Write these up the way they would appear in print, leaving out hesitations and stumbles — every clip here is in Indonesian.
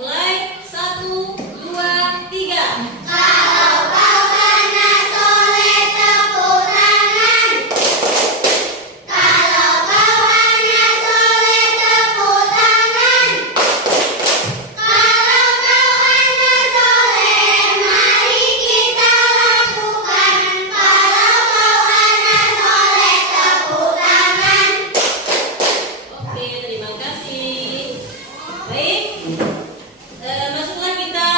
Mulai 1, 2, 3. Kalau kau anak soleh tepuk tangan. Kalau kau anak soleh tepuk tangan. Kalau kau anak soleh mari kita lakukan. Kalau kau anak soleh tepuk tangan. Oke, terima kasih. Baik, masuklah kita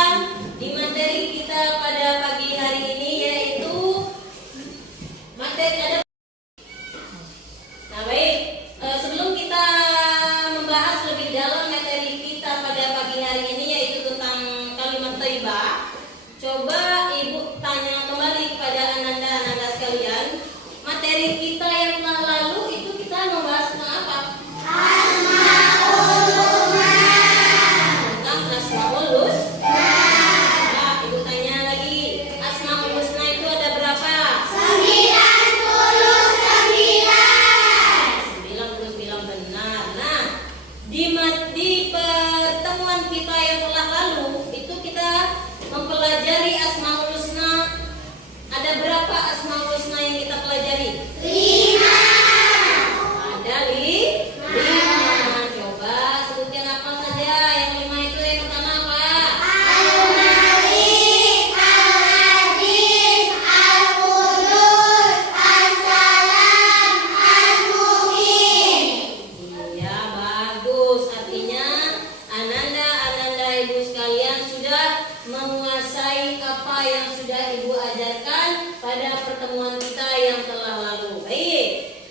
di materi kita pada pagi hari ini, yaitu materi ada. Nah, baik, sebelum kita membahas lebih dalam materi kita pada pagi hari ini, yaitu tentang kalimat thayyibah, coba Ibu tanya kembali kepada ananda-ananda sekalian, materi kita yang telah lalu itu kita membahas tentang apa? Tentang Asmaul Husna. Nah, Ibu tanya lagi, Asmaul Husna itu ada berapa? 99 benar. Nah, di pertemuan kita yang telah lalu itu kita mempelajari Asmaul Husna. Ada berapa Asmaul Husna yang kita pelajari? 5. Ada 5. Coba sebutkan apa saja yang 5 itu. Yang pertama apa? Al-Malik, Al-Aziz, Al-Qudus, As-Salam, Al-Mu'min. Iya, bagus. Artinya ananda ibu sekalian sudah menguasai apa yang sudah ibu ajarkan pada pertemuan kita yang telah lalu. Baik,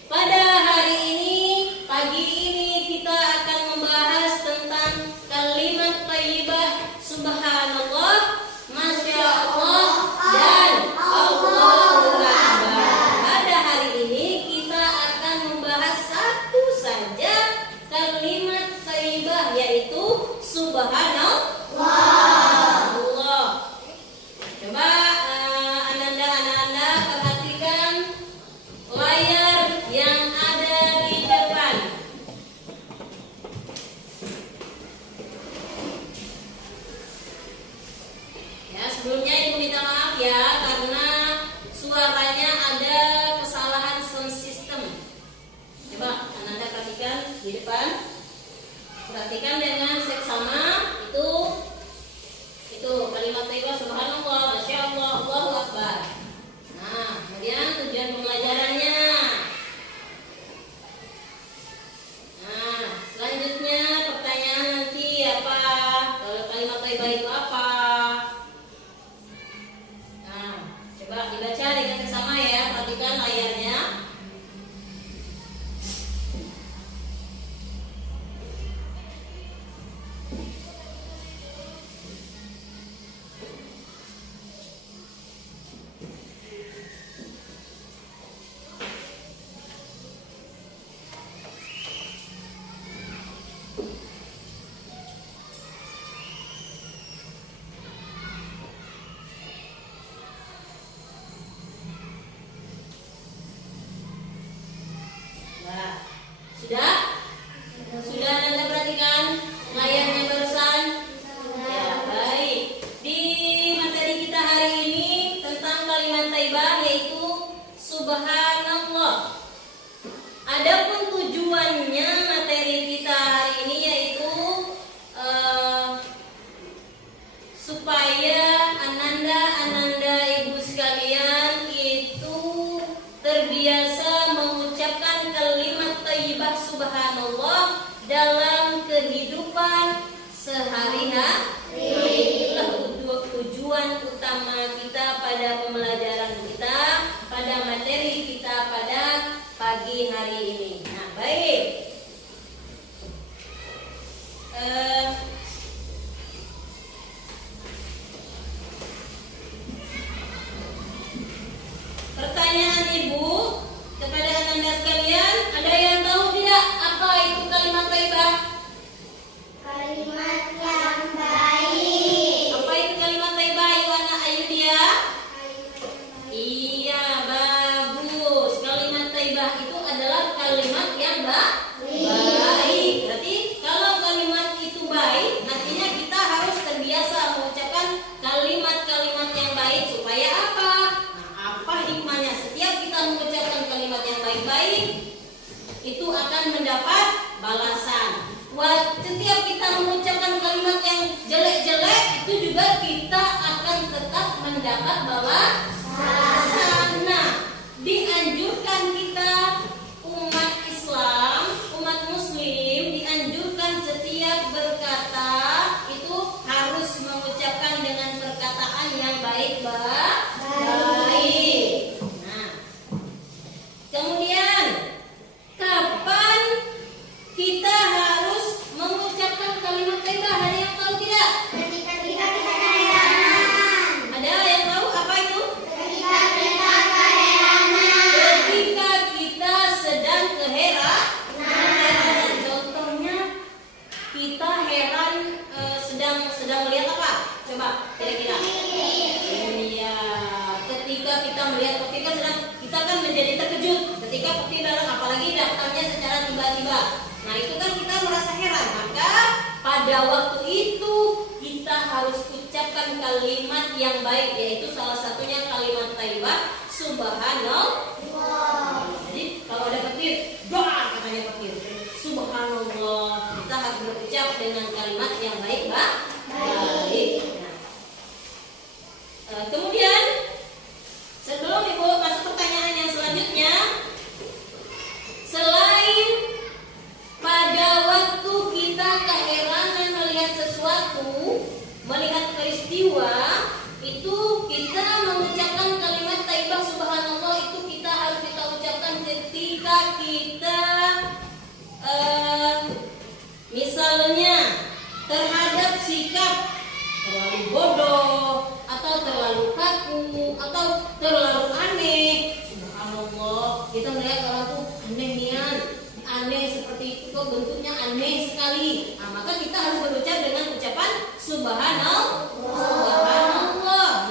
pada hari ini, pagi ini kita akan membahas tentang kalimat thayyibah subhanallah, masya Allah, dan Allahu Akbar. Pada hari ini kita akan membahas satu saja kalimat thayyibah, yaitu subhanallah. Allah. Coba ananda perhatikan layar yang ada di depan. Ya, sebelumnya Ibu minta maaf ya karena suaranya ada kesalahan sound system. Coba ananda perhatikan di depan. Perhatikan dengan seksama itu kalimat thayyibah subhanallah, masya Allah, Allahu Akbar. Nah, kemudian tujuan pembelajarannya. Nah, selanjutnya pertanyaan nanti apa? Kalau kalimat thayyibah itu apa? Nah, coba dibaca dengan seksama ya. Perhatikan layarnya. Nah, sudah? Sudah Anda perhatikan layarnya barusan? Ya, baik. Di materi kita hari ini tentang kalimat thayyibah yaitu subhanallah. Adapun tujuannya materi kita hari ini yaitu supaya ananda ibu sekalian itu terbiasa mengucapkan kalimat thayyibah subhanallah dalam kehidupan sehari-hari. Itulah tujuan utama kita pada pembelajaran kita, pada materi kita pada pagi hari ini. Nah, baik. Pertanyaan Ibu kepada ananda sekalian, ada yang tahu tidak apa itu kalimat thayyibah? Kalimat mendapat balasan. Nah, dianjurkan kita umat Islam, umat Muslim dianjurkan setiap berkata itu harus mengucapkan dengan perkataan yang baik. Nah, kemudian kapan kita harus mengucapkan kalimat thayyibah? Ada yang tahu tidak? Ketika kita keheranan. Ada yang tahu apa itu? Ketika kita keheranan. Ketika kita sedang keheranan. Contohnya kita heran sedang melihat apa? Coba kira-kira. Iya, ketika kita melihat petir kan kita kan menjadi terkejut ketika petir datang, apalagi datangnya secara tiba-tiba. Nah, itu kan kita merasa heran. Maka pada waktu itu kita harus ucapkan kalimat yang baik, yaitu salah satunya kalimat thayyibah subhanallah. Jadi kalau ada petir, doa katanya petir, subhanallah. Kita harus berucap dengan kalimat yang baik, baik. Nah, kemudian sebelum Ibu masuk pertanyaan yang selanjutnya, selain pada waktu kita keheranan melihat sesuatu, melihat peristiwa, itu kita mengucapkan kalimat thayyibah subhanallah, itu kita harus kita ucapkan ketika kita misalnya terhadap sikap terlalu bodoh atau terlalu kaku atau terlalu aneh. Subhanallah, kita melihat orang tuh aneh seperti itu, kok bentuknya aneh sekali. Nah, maka kita harus berucap dengan ucapan subhanallah.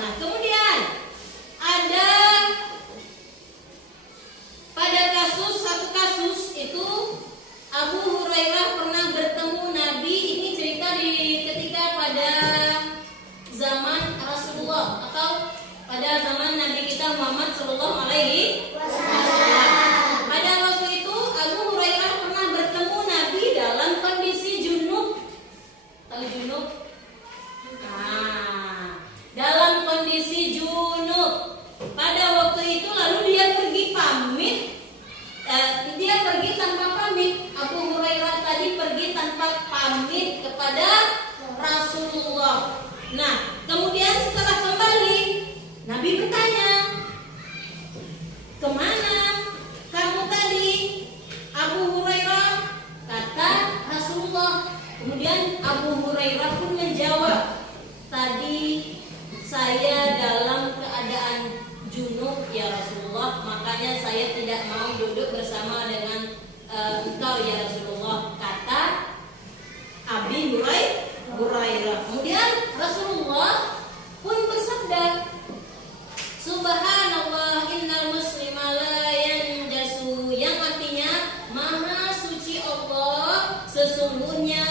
Nah, kemudian ada pada satu kasus itu Abu Hurairah pernah bertemu Nabi. Ini cerita ketika pada zaman Rasulullah atau pada zaman Nabi kita Muhammad Sallallahu Alaihi Wasallam. Pada waktu itu Abu Hurairah pernah bertemu Nabi dalam kondisi junub. Tahu junub? Nah, dalam kondisi junub. Pada waktu itu lalu dia pergi pamit. Dia pergi tanpa pamit. Abu Hurairah tadi pergi tanpa pamit kepada Rasulullah. Nah, kemudian setelah kembali, Nabi bertanya, kemana kamu tadi, Abu Hurairah? Kata Rasulullah. Kemudian Abu Hurairah pun menjawab, tadi saya dalam keadaan junub ya Rasulullah, makanya saya tidak mau duduk bersama dengan engkau ya Rasulullah, kata Abi Hurairah. Kemudian Rasulullah pun bersabda, subhanallah innal muslima la yanjasu, yang artinya maha suci Allah, sesungguhnya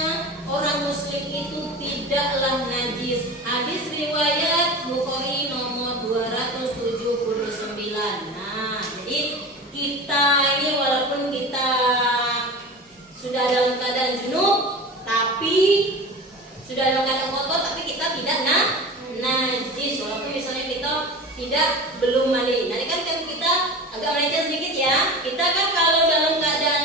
orang muslim itu tidaklah najis. Hadis riwayat Bukhari nomor 279. Nah, jadi kita ini walaupun kita sudah dalam keadaan junub, tapi sudah dalam keadaan kotor, tapi kita tidak najis. Walaupun misalnya kita belum mandi. Nanti kan kita agak melenceng sedikit ya. Kita kan kalau dalam keadaan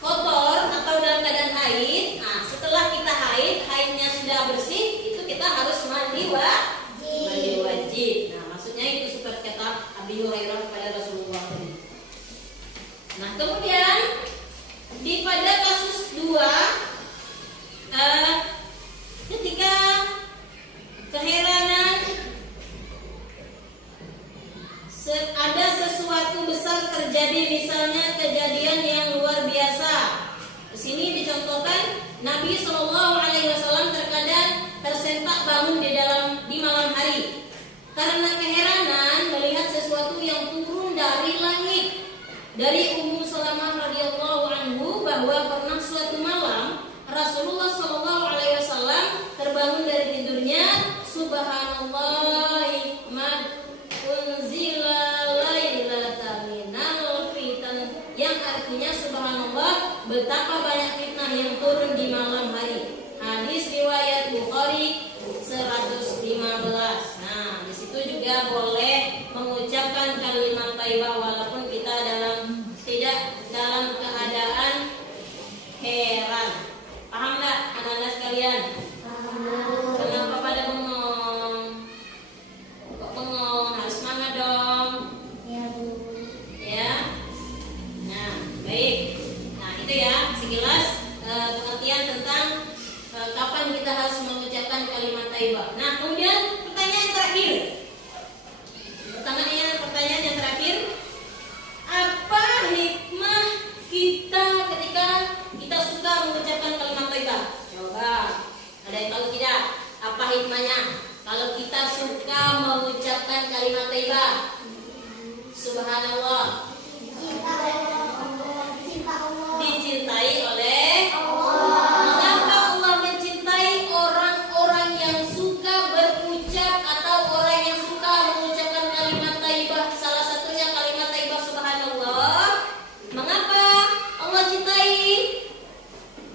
kotor atau dalam keadaan haid, nah setelah kita haidnya sudah bersih, itu kita harus mandi wajib. Nah, maksudnya itu seperti kata Abi Hurairah kepada Rasulullah tadi. Nah, kemudian pada kasus 2, ketika keheranan ada sesuatu besar terjadi, misalnya kejadian yang luar biasa. Di sini dicontohkan Nabi Shallallahu Alaihi Wasallam terkadang tersentak bangun di malam hari karena keheranan melihat sesuatu yang turun dari langit. Dari Ummu Salamah radhiyallahu anhu bahwa pernah suatu malam Rasulullah Shallallahu Alaihi Wasallam terbangun dari tidurnya, subhanallah mad unzila lailatan minal fitan, yang artinya subhanallah betapa banyak fitnah yang turun di malam hari. Hadis riwayat Bukhari 115. Nah, thayyibah. Nah, kemudian pertanyaan terakhir. Pertanyaan yang terakhir, apa hikmah kita ketika kita suka mengucapkan kalimat thayyibah? Coba, ada yang tahu tidak? Apa hikmahnya kalau kita suka mengucapkan kalimat thayyibah? Subhanallah. Dicintai oleh Allah. Mengapa Allah mencintai orang-orang yang suka berucap atau orang yang suka mengucapkan kalimat thayyibah? Salah satunya kalimat thayyibah subhanallah. Mengapa Allah cintai?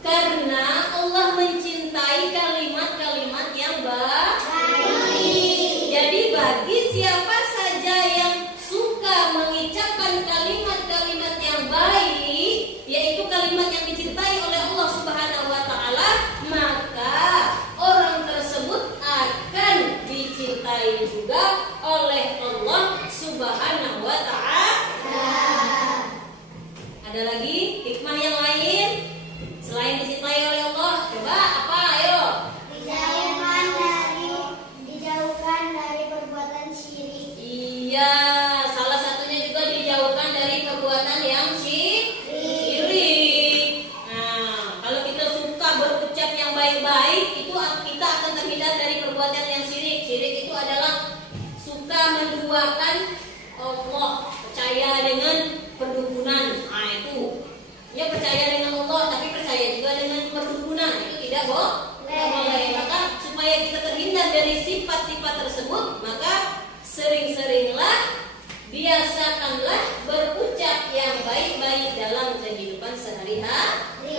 Karena Allah mencintai kalimat-kalimat yang baik. Jadi bagi siapa saja yang suka mengucapkan kalimat-kalimat yang baik, yaitu kalimat yang dicintai oleh Allah Subhanahu wa taala, maka orang tersebut akan dicintai juga oleh Allah Subhanahu wa taala. Ada lagi hikmah yang lain selain dicintai oleh Allah? Coba apa? Ayo. Dijauhkan dari perbuatan syirik. Iya, salah satunya juga dijauhkan dari perbuatan yang syirik. Nah, kalau kita suka berucap yang baik-baik, itu kita akan terhindar dari perbuatan yang syirik. Syirik itu adalah suka menduakan Allah, percaya dengan perdukunan. Nah, itu. Ya, percaya dengan Allah, tapi percaya juga dengan perdukunan. Itu tidak boleh. Maka supaya kita terhindar dari sifat-sifat tersebut, maka sering-seringlah, biasakanlah berucap yang baik-baik dalam kehidupan sehari-hari.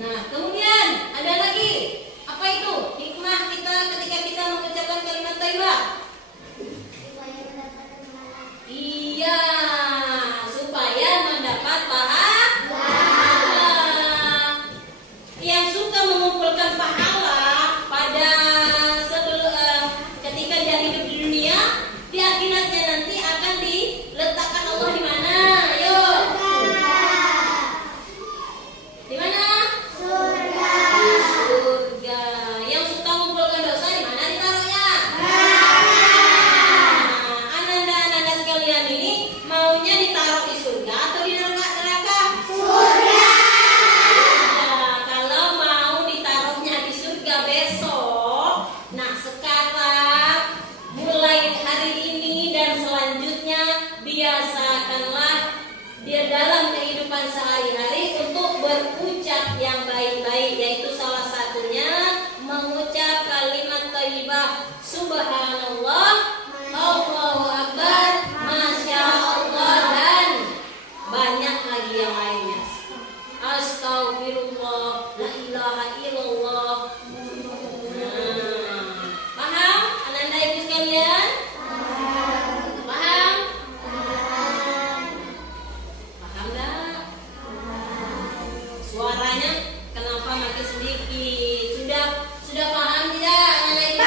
Nah, kemudian ada lagi. Apa itu hikmah kita ketika kita mengucapkan kalimat thayyibah? Iya, supaya mendapat pahala. Yang suka mengumpulkan pahala pada ketika dia hidup di dunia, di akhiratnya nanti akan diletakkan Allah di mana? Ayo. Di mana? Surga. Surga. Yang suka mengumpulkan dosa di mana ditaruhnya? Ananda sekalian ini maunya ditaruh di surga atau di neraka? Surga. Kalau mau ditaruhnya di surga besok, nah sekarang mulai hari ini dan selanjutnya biasakanlah dia dalam kehidupan sehari-hari untuk berucap yang baik-baik, yaitu salah satunya mengucap kalimat thayyibah subhanallah, Allahu akbar, masya Allah, dan banyak lagi yang lainnya. Astagfirullah, la ilaha illallah. Nah, paham Ananda ibu sekalian? Paham? Paham enggak? Suaranya kenapa makin sedikit? Sudah paham tidak Ananda ibu?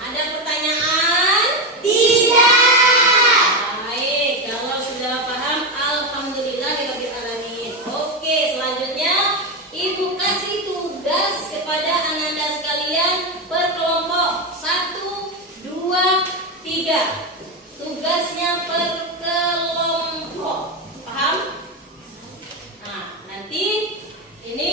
Ada pertanyaan? Tidak. Baik, kalau sudah paham, alhamdulillahirabbil alamin. Oke, selanjutnya Ibu kasih tugas kepada Ananda sekalian per kelompok 1, 2, 3. Tugasnya per kelompok. Paham? Nah, nanti ini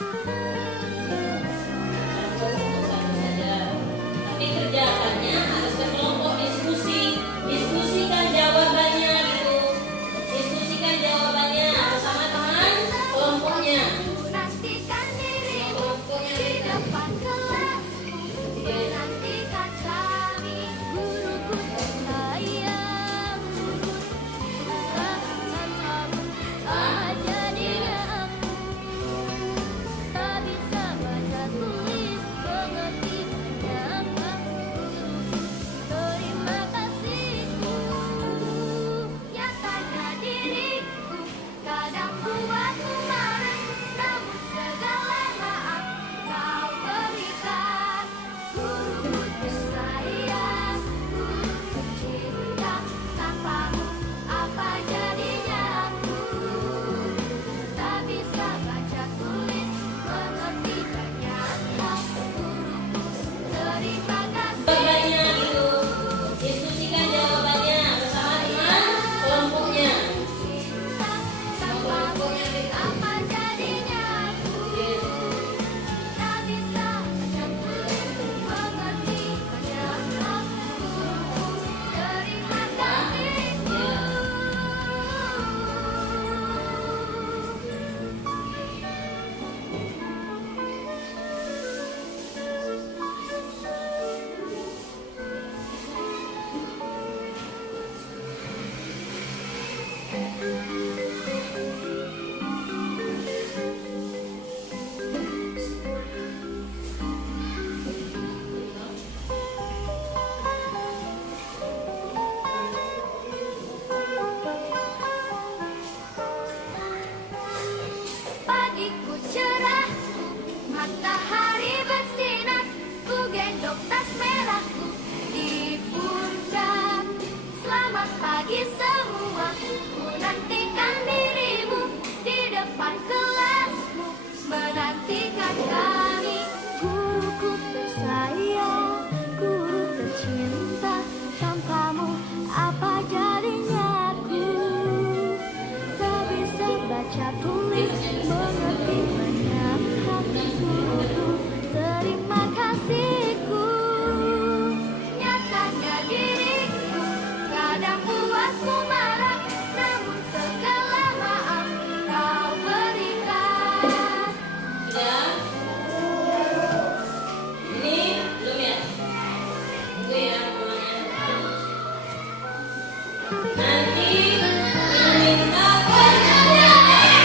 Satu saja. Tapi kerjakannya harus berkelompok diskusi. Diskusikan jawabannya gitu. Diskusikan jawabannya bersama teman kelompoknya. Nantikan dirimu Kelompoknya di kita. depan kelasmu. Menantikan kami, guruku tersayang. Apa jadinya aku? Tak bisa baca tulis, mengerti banyak aku. Terima kasihku, nyatanya diriku kadang buatku marah, namun segala maaf kau berikan. Guruku tersayang, guru tercinta, tanpamu apa jadinya aku? Tak bisa baca tulis, mengerti banyak hal. Guruku terima kasih. Jawabannya gitu. Diskusikan jawabannya bersama teman kelompoknya. Kelompoknya kita. Apa jadinya aku? Tak bisa baca tulis, mengerti banyak hal. Terima kasihku. Pagiku cerah, matahari bersinar, ku gendong tas merahku di pundak. Selamat pagi semua, ku nantikan dirimu di depan kelasmu, menantikan kami. Guruku tersayang, guru tercinta, tanpamu apa jadinya aku? Tak bisa baca tulis, mengerti banyak hal. Guruku terima kasihku, nyatanya diriku kadang buatku marah, namun segala maaf kau berikan. Sudah? Ini belum ya? Tunggu ya pulangnya. Nanti minta penjelasan.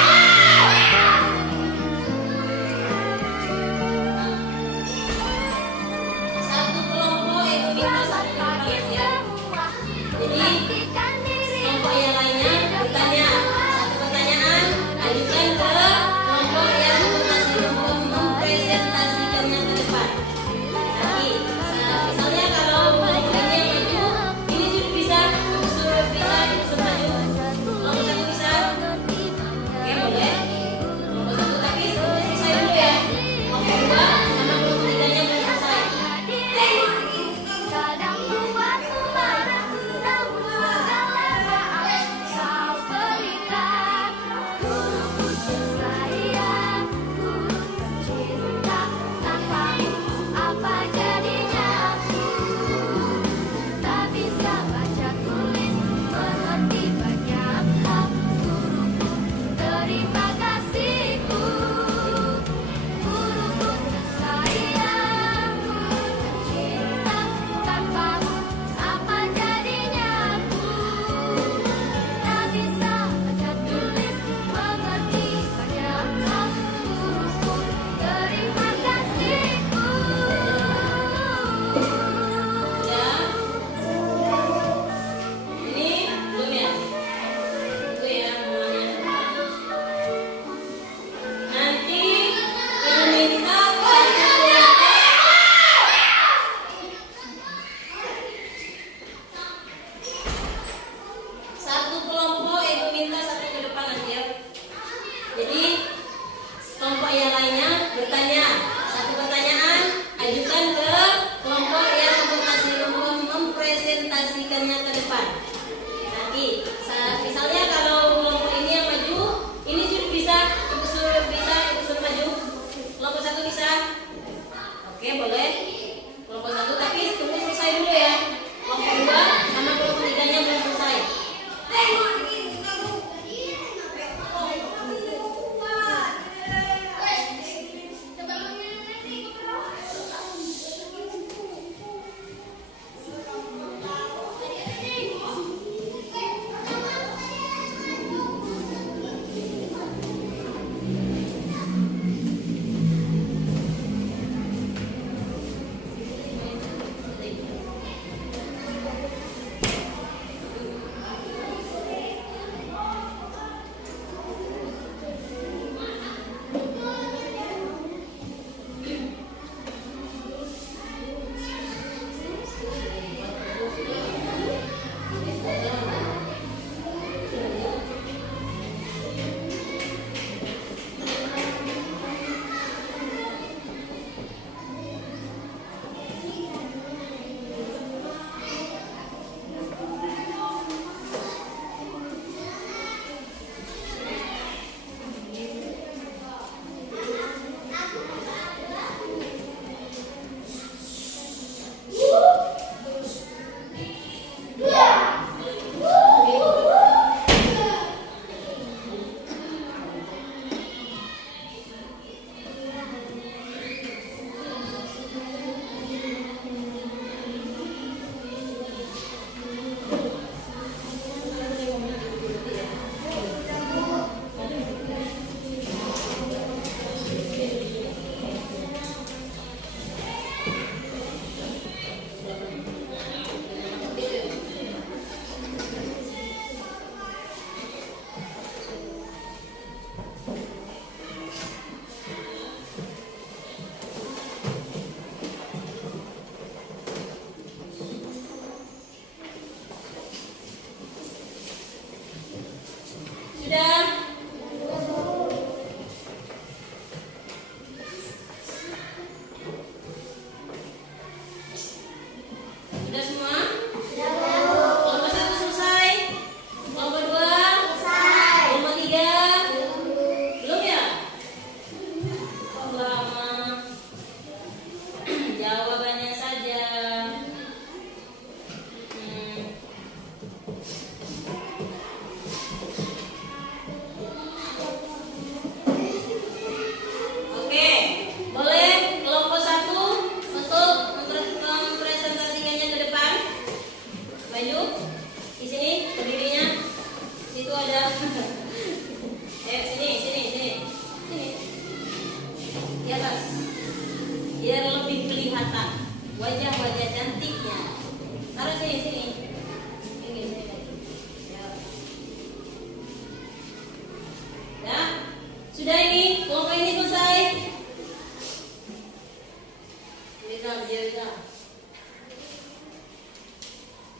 Sudah ini, kelompok ini selesai.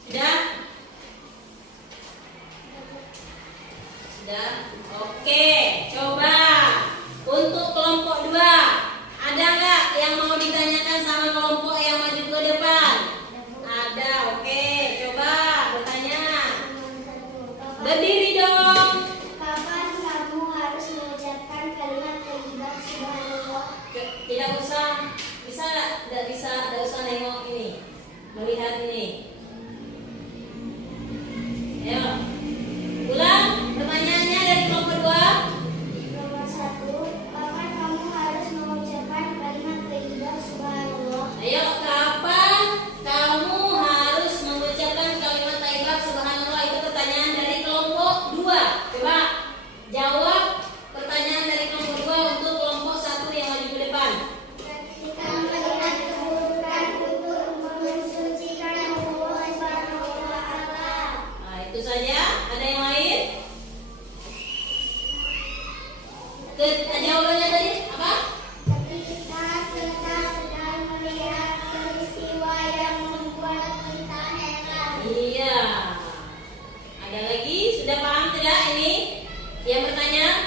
Sudah? Sudah? Oke, coba untuk kelompok 2. Ada nggak yang mau ditanyakan sama kelompok yang maju ke depan? Ada, oke. Coba bertanya. Berdiri dong. Kapan kamu harus mengucapkan kalimat thayyibah subhanallah? Tidak usah, bisa nggak? Tidak usah nengok ini, melihat ini. Ayo, ulang pertanyaannya dari kelompok 2. Nomor 1, kapan kamu harus mengucapkan kalimat thayyibah subhanallah? Ayo, kapan kamu harus mengucapkan kalimat thayyibah subhanallah? Itu pertanyaan dari kelompok 2. Coba jawab pertanyaan dari kelompok 2 untuk kelompok 1 yang maju ke depan. Ketika melihat keburukan untuk mensucikan Allah subhanahu wa ta'ala. Nah, itu saja. Ada yang lain? Jawabannya tadi apa? Ketika kita sedang melihat peristiwa yang membuat kita heran. Iya. Ada lagi? Sudah paham tidak ini? Yang bertanya?